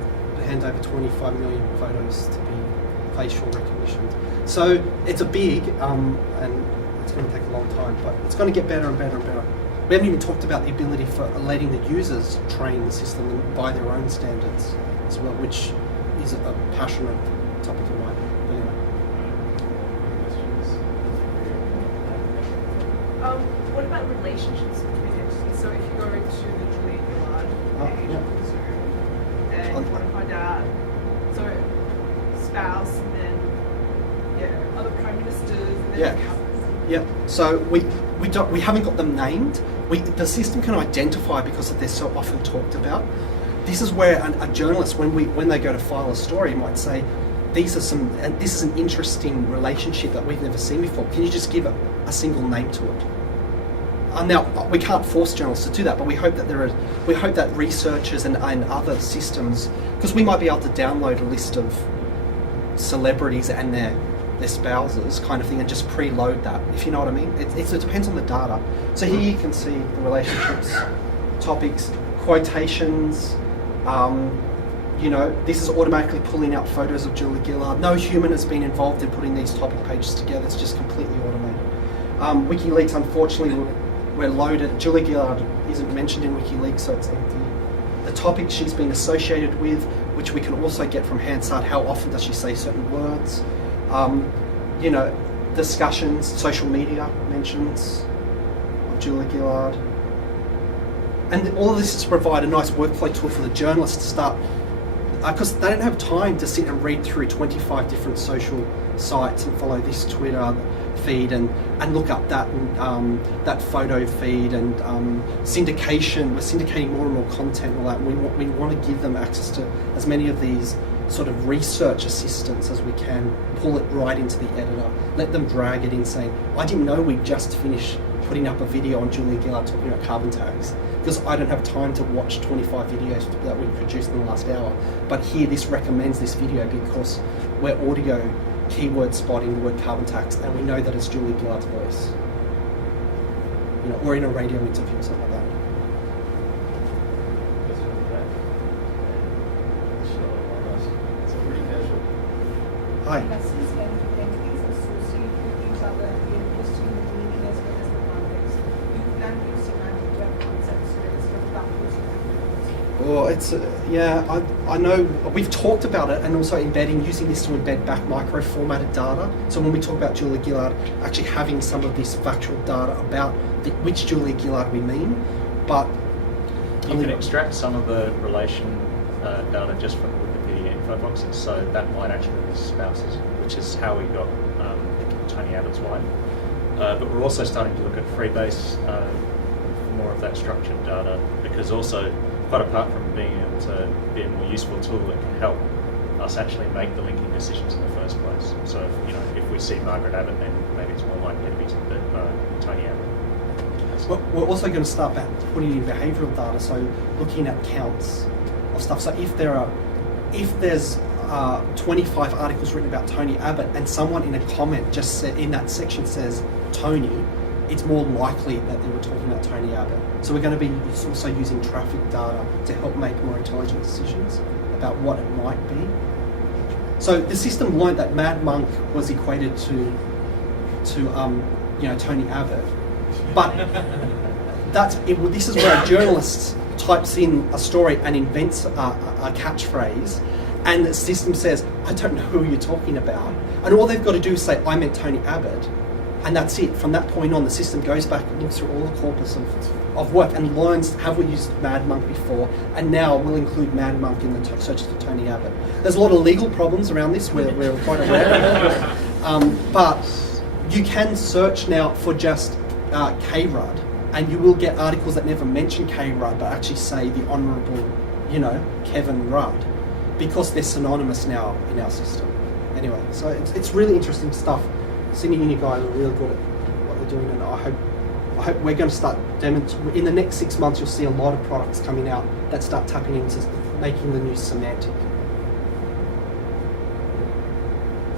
hand over 25 million photos to be facial recognition. So it's a big, and it's going to take a long time, but it's going to get better and better and better. We haven't even talked about the ability for letting the users train the system by their own standards as well, which is a passionate topic of mine. But anyway. What about relationships between entities? So if you go into the Julia Gillard page, spouse, and then other prime ministers, and then Yeah. couples. Yeah. So we haven't got them named. The system can identify because they're so often talked about. This is where a journalist, when they go to file a story, might say, this is an interesting relationship that we've never seen before. Can you just give a single name to it? Now we can't force journalists to do that, but we hope that researchers and other systems, because we might be able to download a list of celebrities and their spouses kind of thing and just preload that, if you know what I mean. It depends on the data. So here you can see the relationships, topics, quotations. This is automatically pulling out photos of Julia Gillard. No human has been involved in putting these topic pages together. It's just completely automated. WikiLeaks, unfortunately, we're loaded. Julia Gillard isn't mentioned in WikiLeaks, so it's empty. The topics she's been associated with, which we can also get from Hansard, how often does she say certain words? Discussions, social media mentions of Julia Gillard. And all of this is to provide a nice workflow tool for the journalists to start, because they don't have time to sit and read through 25 different social sites and follow this Twitter feed and look up that photo feed and syndication. We're syndicating more and more content and all that. And we want to give them access to as many of these sort of research assistants as we can, pull it right into the editor, let them drag it in saying, I didn't know we'd just finished putting up a video on Julia Gillard talking about carbon tax, because I don't have time to watch 25 videos that we produced in the last hour. But here, this recommends this video because we're audio keyword spotting the word carbon tax, and we know that it's Julia Gillard's voice. Or in a radio interview or something like that. It's pretty casual. Hi. Since entities associate with each other, the interesting in the meaning as well as the context, you can use semantic web concepts instead of that. Well, I know we've talked about it, and also using this to embed back micro-formatted data. So when we talk about Julia Gillard, actually having some of this factual data about which Julia Gillard we mean, but You can extract some of the relation data just from Wikipedia info boxes, so that might actually be spouses, which is how we got Tony Abbott's wife. But we're also starting to look at Freebase for more of that structured data, because also, quite apart from being able to be a more useful tool, it can help us actually make the linking decisions in the first place. So if we see Margaret Abbott, then maybe it's more likely to be Tony Abbott. Well, we're also going to start putting in behavioural data, so looking at counts of stuff. So if there's 25 articles written about Tony Abbott, and someone in a comment just said, in that section says Tony, it's more likely that they were talking about Tony Abbott. So we're going to be also using traffic data to help make more intelligent decisions about what it might be. So the system learned that Mad Monk was equated to Tony Abbott, but this is where a journalist types in a story and invents a catchphrase, and the system says, I don't know who you're talking about. And all they've got to do is say, I meant Tony Abbott. And that's it. From that point on, the system goes back and looks through all the corpus of work and learns, have we used Mad Monk before? And now we'll include Mad Monk in the search for Tony Abbott. There's a lot of legal problems around this, we're quite aware of. But you can search now for just K-Rudd, and you will get articles that never mention K-Rudd, but actually say the Honourable, Kevin Rudd, because they're synonymous now in our system. Anyway, so it's really interesting stuff. Sydney Uni guys are really good at what they're doing, and I hope we're going to start demonstrating. In the next 6 months, you'll see a lot of products coming out that start tapping into making the news semantic.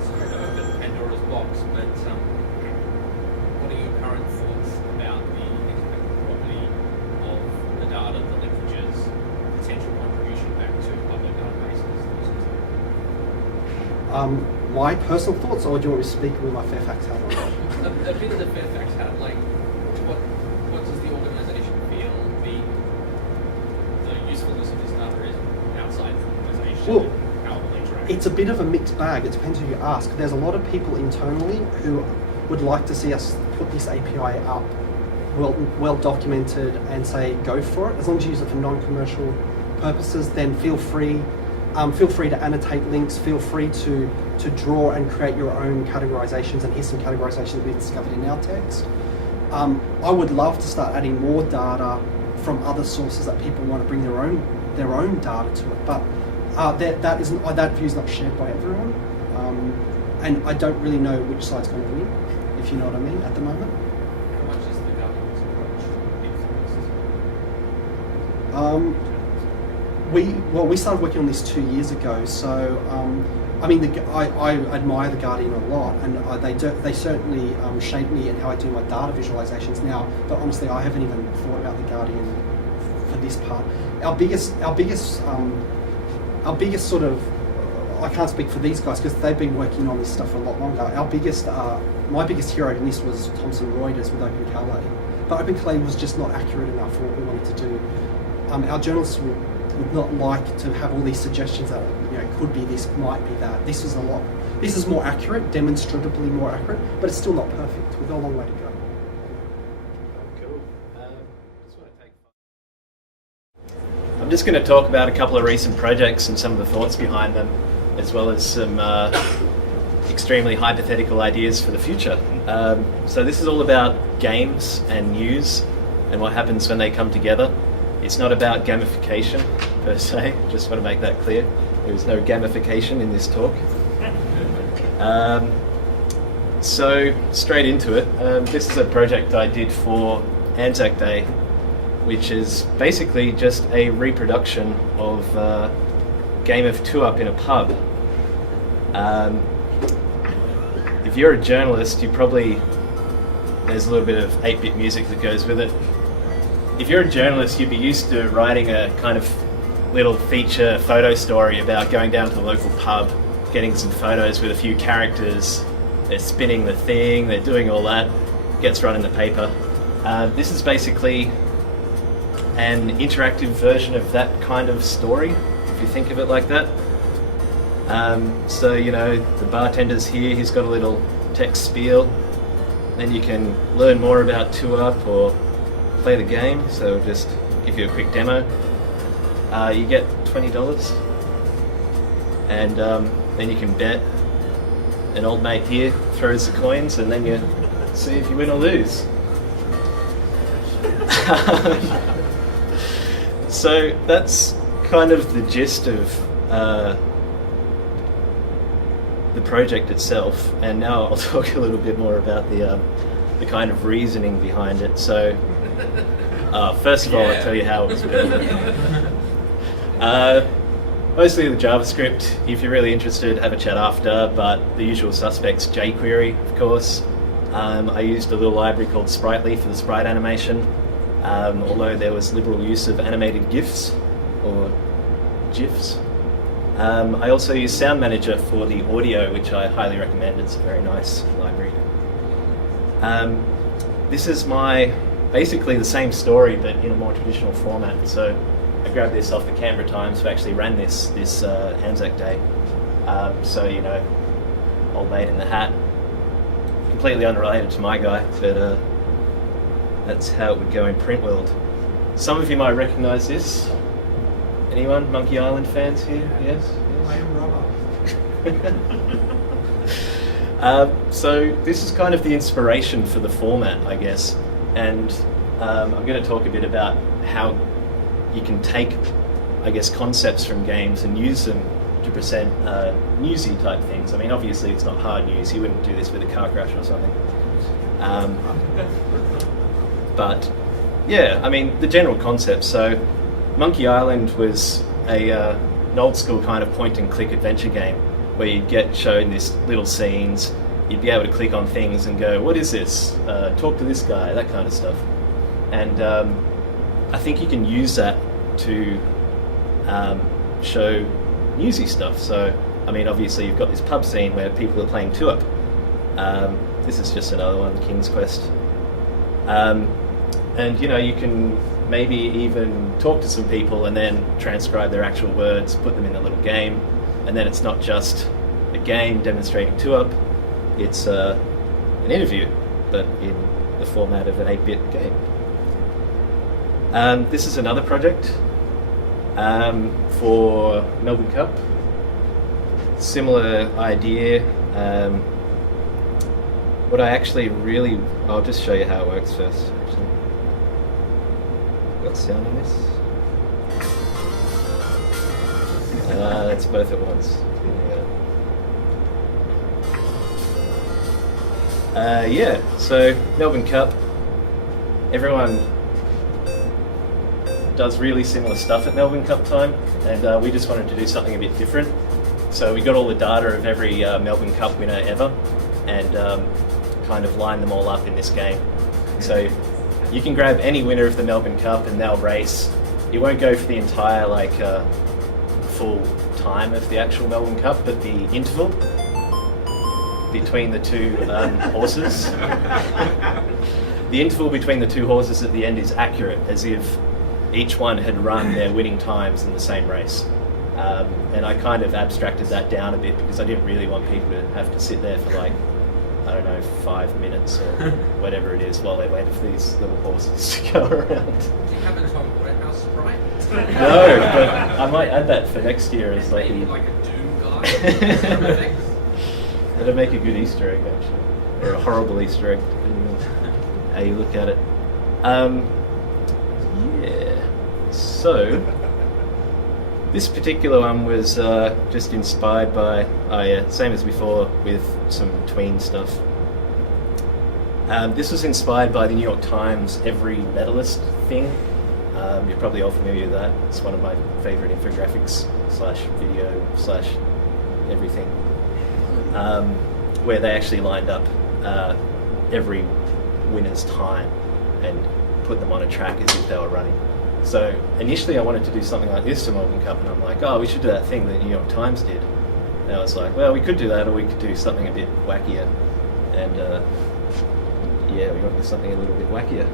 Sorry to open Pandora's box, but what are your current thoughts about the intellectual property of the data, the linkages, potential contribution back to public databases? My personal thoughts, or do you want me to speak with my Fairfax hat on? A bit of the Fairfax hat, like what does the organisation feel the usefulness of this data is outside the organisation? Well, and how it will interact? it's a bit of a mixed bag. It depends who you ask. There's a lot of people internally who would like to see us put this API up well documented and say go for it. As long as you use it for non-commercial purposes, then feel free. Feel free to annotate links. Feel free to draw and create your own categorizations. And here's some categorizations we've discovered in our text. I would love to start adding more data from other sources that people want to bring their own data to it. But that view is not shared by everyone. And I don't really know which side's going to win, if you know what I mean, at the moment. How much is the government's approach influenced? We started working on this 2 years ago, so I mean, I admire the Guardian a lot, and they certainly shape me and how I do my data visualizations now. But honestly, I haven't even thought about the Guardian for this part. Our biggest sort of, I can't speak for these guys because they've been working on this stuff for a lot longer. My biggest hero in this was Thomson Reuters with Open Calais, but Open Calais was just not accurate enough for what we wanted to do. Our journalists would not like to have all these suggestions that could be this, might be that. This is more accurate, demonstrably more accurate, but it's still not perfect. We've got a long way to go. Cool. Just want to take. I'm just going to talk about a couple of recent projects and some of the thoughts behind them, as well as some extremely hypothetical ideas for the future. So this is all about games and news and what happens when they come together. It's not about gamification per se, just want to make that clear. There is no gamification in this talk. So straight into it, this is a project I did for Anzac Day, which is basically just a reproduction of Game of Two Up in a pub. If you're a journalist, there's a little bit of 8-bit music that goes with it. If you're a journalist, you'd be used to writing a kind of little feature photo story about going down to the local pub, getting some photos with a few characters, they're spinning the thing, they're doing all that, gets run in the paper. This is basically an interactive version of that kind of story, if you think of it like that. So, the bartender's here, he's got a little text spiel, then you can learn more about 2UP or play the game, so we'll just give you a quick demo. You get $20, and then you can bet. An old mate here throws the coins, and then you see if you win or lose. So that's kind of the gist of the project itself, and now I'll talk a little bit more about the kind of reasoning behind it. So first of all, I'll tell you how it was built. Mostly the JavaScript. If you're really interested, have a chat after, but the usual suspects, jQuery, of course. I used a little library called Sprightly for the sprite animation, although there was liberal use of animated GIFs, or GIFs. I also used Sound Manager for the audio, which I highly recommend. It's a very nice library. This is basically the same story, but in a more traditional format. So I grabbed this off the Canberra Times, who actually ran this Anzac Day. So, old mate in the hat. Completely unrelated to my guy, but that's how it would go in print world. Some of you might recognise this. Anyone? Monkey Island fans here? Yes? I am rubber. So this is kind of the inspiration for the format, I guess. And I'm going to talk a bit about how you can take, I guess, concepts from games and use them to present newsy type things. I mean, obviously it's not hard news. You wouldn't do this with a car crash or something. But yeah, I mean, the general concept. So Monkey Island was an old school kind of point and click adventure game where you'd get shown these little scenes. You'd be able to click on things and go, what is this? Talk to this guy, that kind of stuff. And I think you can use that to show newsy stuff. So, I mean, obviously you've got this pub scene where people are playing 2UP. This is just another one, King's Quest. And, you can maybe even talk to some people and then transcribe their actual words, put them in the little game, and then it's not just a game demonstrating 2UP, it's an interview, but in the format of an 8-bit game. This is another project. For Melbourne Cup, similar idea. What I actually really, I'll just show you how it works first. Actually, got sound on this. That's both at once. Yeah. So Melbourne Cup, everyone does really similar stuff at Melbourne Cup time, and we just wanted to do something a bit different. So we got all the data of every Melbourne Cup winner ever, and kind of line them all up in this game. So you can grab any winner of the Melbourne Cup and they'll race. You won't go for the entire full time of the actual Melbourne Cup, but the interval between the two horses. The interval between the two horses at the end is accurate, as if each one had run their winning times in the same race. And I kind of abstracted that down a bit because I didn't really want people to have to sit there for 5 minutes or whatever it is while they waited for these little horses to go around. Do you have a Tom Waterhouse sprite? No, but I might add that for next year as Maybe a Doom guy? That'd make a good Easter egg, actually, or a horrible Easter egg, depending on how you look at it. Yeah. So this particular one was just inspired by, same as before with some tween stuff. This was inspired by the New York Times Every Medalist thing. You're probably all familiar with that. It's one of my favourite infographics / video / everything. Where they actually lined up every winner's time and put them on a track as if they were running. So initially I wanted to do something like this to Melbourne Cup, and I'm like, we should do that thing that the New York Times did. And I was like, well, we could do that, or we could do something a bit wackier. And we went with something a little bit wackier.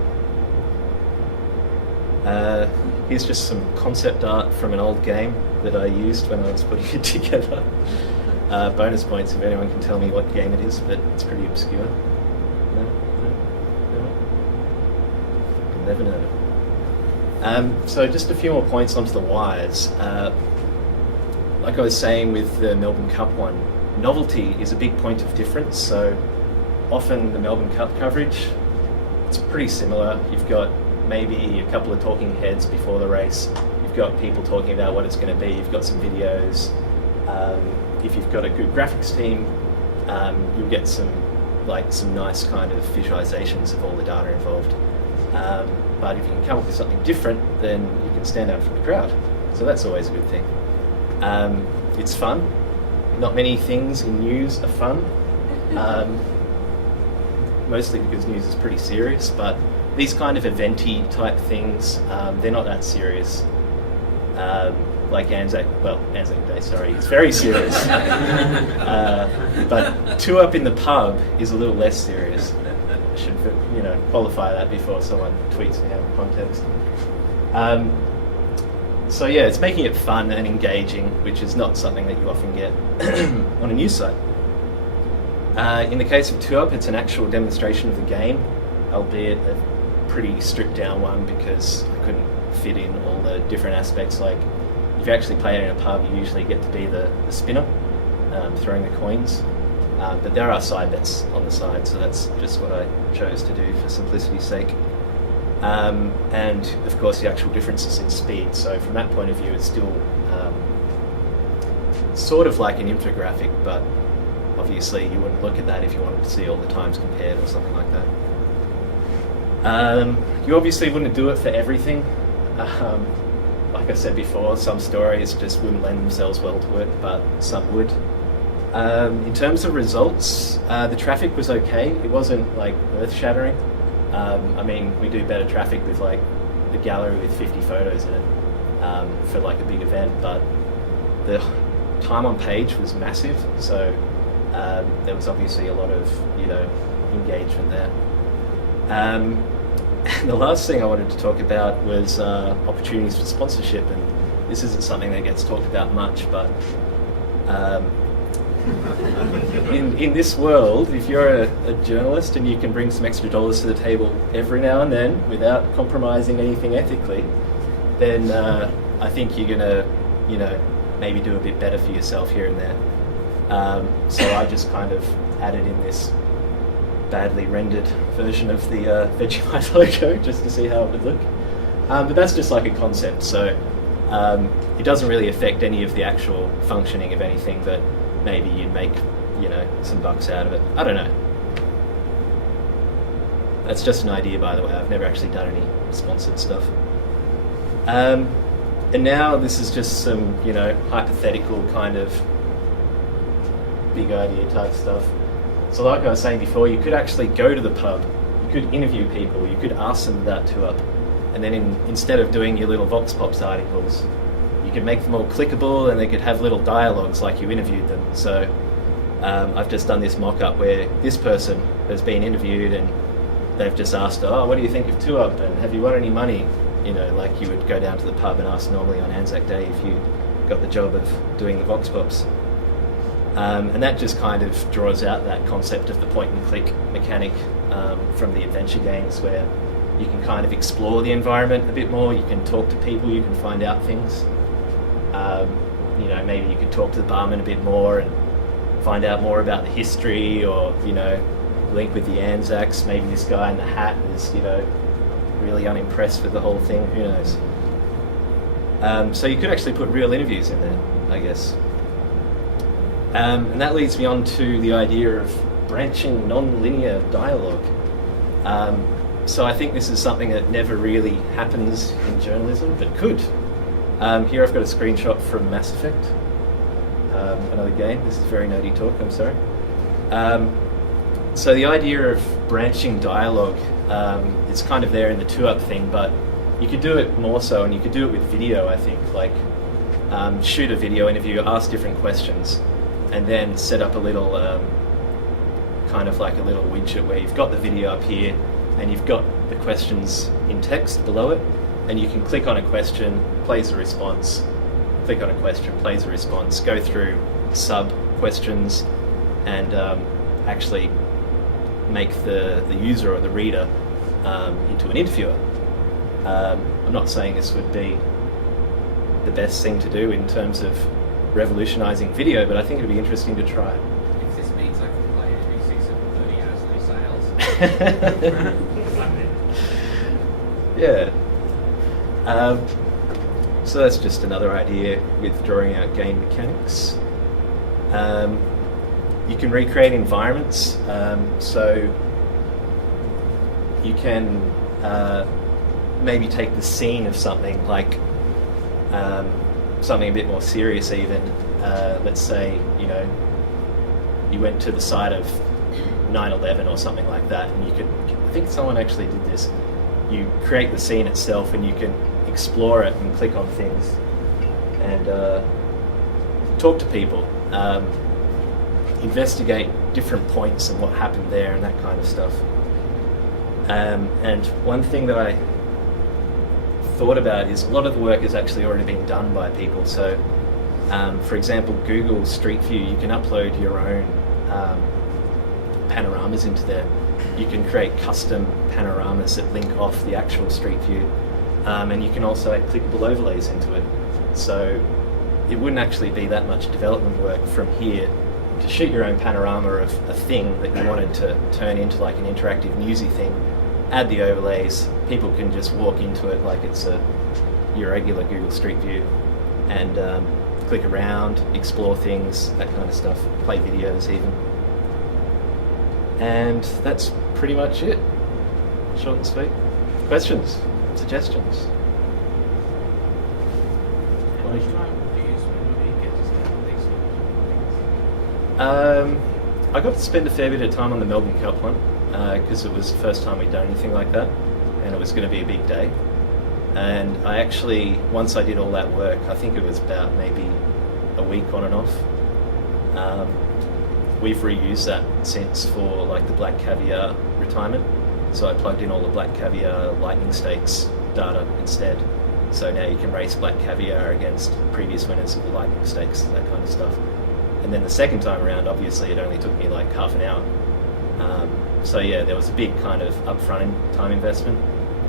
Here's just some concept art from an old game that I used when I was putting it together. Bonus points if anyone can tell me what game it is, but it's pretty obscure. No? You'll never know. So just a few more points onto the whys. Like I was saying with the Melbourne Cup one, novelty is a big point of difference. So often the Melbourne Cup coverage, it's pretty similar. You've got maybe a couple of talking heads before the race. You've got people talking about what it's going to be. You've got some videos. If you've got a good graphics team, you'll get some nice kind of visualizations of all the data involved. But if you can come up with something different, then you can stand out from the crowd. So that's always a good thing. It's fun. Not many things in news are fun. Mostly because news is pretty serious, but these kind of eventy type things, they're not that serious. Like Anzac Day, sorry, it's very serious. But Two Up in the Pub is a little less serious. I should, qualify that before someone tweets me out of context. So yeah, it's making it fun and engaging, which is not something that you often get on a news site. In the case of Two Up, it's an actual demonstration of the game, albeit a pretty stripped down one because I couldn't fit in all the different aspects. Like, if you actually play it in a pub, you usually get to be the spinner, throwing the coins. But there are side bets on the side, so that's just what I chose to do for simplicity's sake. And of course the actual differences in speed, so from that point of view it's still sort of like an infographic, but obviously you wouldn't look at that if you wanted to see all the times compared or something like that. You obviously wouldn't do it for everything. Like I said before, some stories just wouldn't lend themselves well to it, but some would. In terms of results, the traffic was okay. It wasn't earth-shattering. We do better traffic with the gallery with 50 photos in it for a big event, but the time on page was massive, so there was obviously a lot of engagement there. And the last thing I wanted to talk about was opportunities for sponsorship, and this isn't something that gets talked about much, but in this world, if you're a journalist and you can bring some extra dollars to the table every now and then without compromising anything ethically, then I think you're gonna, maybe do a bit better for yourself here and there. So I just kind of added in this badly rendered version of the Vegemite logo just to see how it would look. But that's just like a concept, so it doesn't really affect any of the actual functioning of anything, but maybe you'd make, some bucks out of it. I don't know. That's just an idea, by the way. I've never actually done any sponsored stuff. And now this is just some, hypothetical kind of big idea type stuff. So like I was saying before, you could actually go to the pub, you could interview people, you could ask them about TwoUp, and then instead of doing your little Vox Pops articles, you could make them all clickable and they could have little dialogues like you interviewed them. So I've just done this mock-up where this person has been interviewed and they've just asked, what do you think of TwoUp and have you won any money? Like you would go down to the pub and ask normally on Anzac Day if you got the job of doing the Vox Pops. And that just kind of draws out that concept of the point-and-click mechanic from the adventure games, where you can kind of explore the environment a bit more, you can talk to people, you can find out things. Maybe you could talk to the barman a bit more and find out more about the history, or, link with the Anzacs. Maybe this guy in the hat is, really unimpressed with the whole thing, who knows. So you could actually put real interviews in there, I guess. And that leads me on to the idea of branching non-linear dialogue. So I think this is something that never really happens in journalism, but could. Here I've got a screenshot from Mass Effect, another game. This is very nerdy talk, I'm sorry. So the idea of branching dialogue, it's kind of there in the TwoUp thing, but you could do it more so, and you could do it with video, I think. Like, shoot a video interview, ask different questions, and then set up a little, kind of like a little widget where you've got the video up here, and you've got the questions in text below it, and you can click on a question, plays a response, click on a question, plays a response, go through sub-questions, and actually make the user or the reader into an interviewer. I'm not saying this would be the best thing to do in terms of revolutionising video, but I think it would be interesting to try. If this means I can play every 6 of 30 hours, Yeah. So that's just another idea with drawing out game mechanics. You can recreate environments, so you can maybe take the scene of something, like something a bit more serious even. Let's say, you went to the site of 9/11 or something like that, and you could, I think someone actually did this, you create the scene itself and you can explore it and click on things and talk to people, investigate different points and what happened there and that kind of stuff. And one thing that I thought about is a lot of the work has actually already been done by people. So for example, Google Street View, you can upload your own panoramas into there. You can create custom panoramas that link off the actual Street View, and you can also add clickable overlays into it. So it wouldn't actually be that much development work from here to shoot your own panorama of a thing that you wanted to turn into like an interactive newsy thing, add the overlays, people can just walk into it like it's your regular Google Street View, and click around, explore things, that kind of stuff, play videos even. And that's pretty much it. Short and sweet. Questions? Suggestions? How much time do you spend when you get to start on these sort of things? I got to spend a fair bit of time on the Melbourne Cup one, because it was the first time we'd done anything like that, and it was going to be a big day. And I actually, once I did all that work, I think it was about maybe a week on and off, we've reused that since for like the Black Caviar retirement. So I plugged in all the Black Caviar lightning stakes data instead. So now you can race Black Caviar against previous winners of the lightning stakes, that kind of stuff. And then the second time around, obviously it only took me like half an hour. So yeah, there was a big kind of upfront time investment.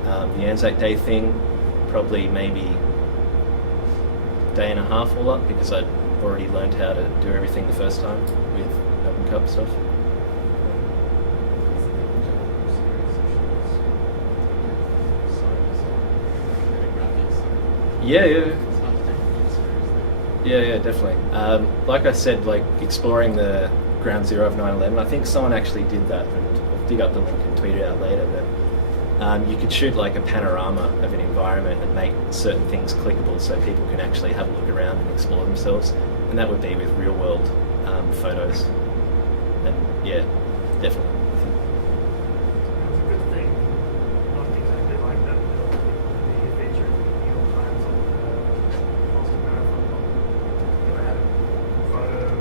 The Anzac Day thing, probably maybe day and a half all up because I'd already learned how to do everything the first time with Open Cup stuff. Yeah, definitely. Like I said, like exploring the ground zero of 9/11. I think someone actually did that, and I'll dig up the link and tweet it out later. But you could shoot like a panorama of an environment and make certain things clickable, so people can actually have a look around and explore themselves. And that would be with real world photos. And yeah, definitely. It was a good thing, not exactly like that, but the feature in the New York Times on the Boston Marathon. They had a photo of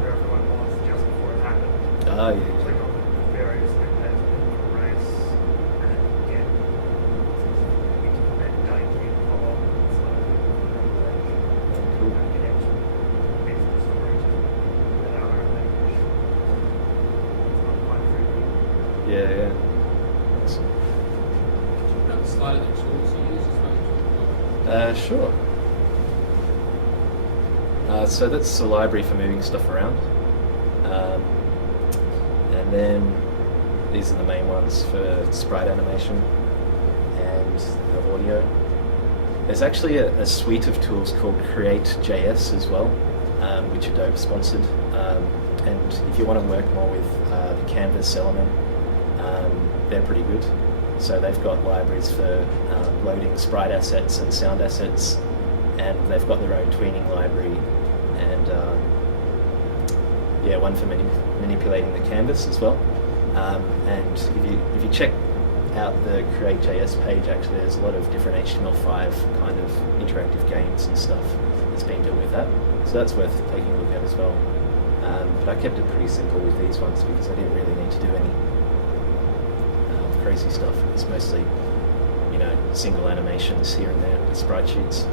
where everyone was just before it happened. Ah, yeah. Click on the various spectators in the race and get internet data info on so Cool. connection into the stories with our own language. It's not quite freaky. Yeah. Awesome. About the slide of the tools you use as well. Sure. So that's the library for moving stuff around. And then these are the main ones for sprite animation and the audio. There's actually a suite of tools called Create.js as well, which Adobe sponsored. And if you want to work more with the Canvas element, they're pretty good. So they've got libraries for loading sprite assets and sound assets, and they've got their own tweening library, and one for manipulating the canvas as well. And if you check out the Create.js page, actually there's a lot of different HTML5 kind of interactive games and stuff that's been built with that. So that's worth taking a look at as well. But I kept it pretty simple with these ones because I didn't really need to do any crazy stuff. It's mostly, single animations here and there with sprite sheets.